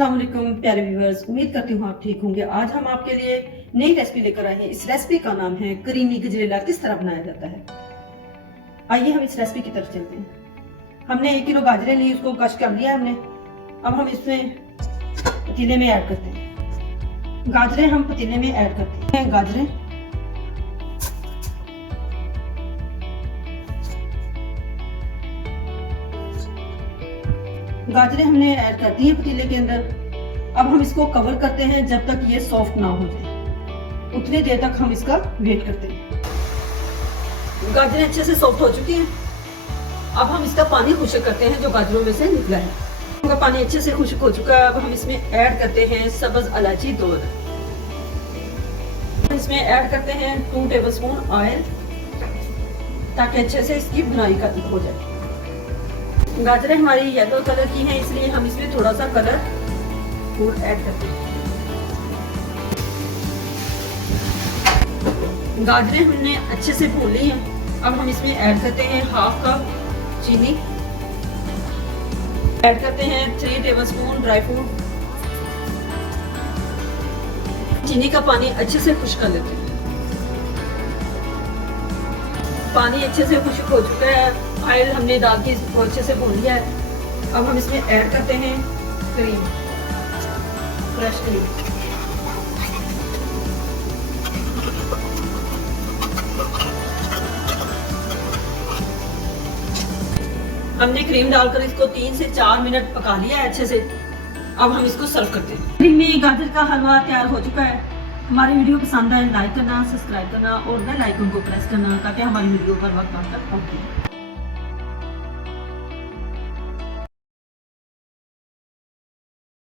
अस्सलाम वालेकुम प्यारे व्यूअर्स, उम्मीद करती हूँ आप ठीक होंगे। आज हम आपके लिए नई रेसिपी लेकर आए हैं। इस रेसिपी का नाम है करीमी गजरेला। किस तरह बनाया जाता है, आइए हम इस रेसिपी की तरफ चलते हैं। हमने 1 किलो गाजरें ली, उसको कश कर लिया हमने। अब हम इसमें पतीले में ऐड करते हैं। गाजरें हम पतीले में ऐड करते हैं। गाजरें हमने ऐड कर दी है पतीले के अंदर। अब हम इसको कवर करते हैं जब तक ये सॉफ्ट ना हो जाए, उतनी देर तक हम इसका वेट करते हैं। गाजरें अच्छे से सॉफ्ट हो चुकी हैं। अब हम इसका पानी खुश्क करते हैं जो गाजरों में से निकला है। उनका पानी अच्छे से खुश्क हो चुका है। अब हम इसमें ऐड करते हैं सब्ज इलायची 2। इसमें ऐड करते हैं 2 टेबलस्पून ऑयल, ताकि अच्छे से इसकी भुनाई हो जाए। गाजरें हमारी येलो कलर की हैं, इसलिए हम इसमें थोड़ा सा कलर फूड ऐड करते हैं। गाजरें हमने अच्छे से भून ली हैं। अब हम इसमें ऐड करते हैं 1/2 कप चीनी, ऐड करते हैं 3 टेबलस्पून ड्राई फ्रूट। चीनी का पानी अच्छे से खुश्क कर लेते हैं। पानी अच्छे से खुश्क हो चुका है। ऑयल हमने डाल के इसको अच्छे से भून लिया है। अब हम इसमें ऐड करते हैं क्रीम, फ्रेश क्रीम। हमने क्रीम डालकर इसको 3 से 4 मिनट पका लिया है अच्छे से। अब हम इसको सर्व करते हैं। क्रीमी गाजर का हलवा तैयार हो चुका है। हमारी वीडियो पसंद आए लाइक करना, सब्सक्राइब करना और बेल आइकन को प्रेस करना, ताकि हमारी वीडियो पर वक्त तक पहुंचे।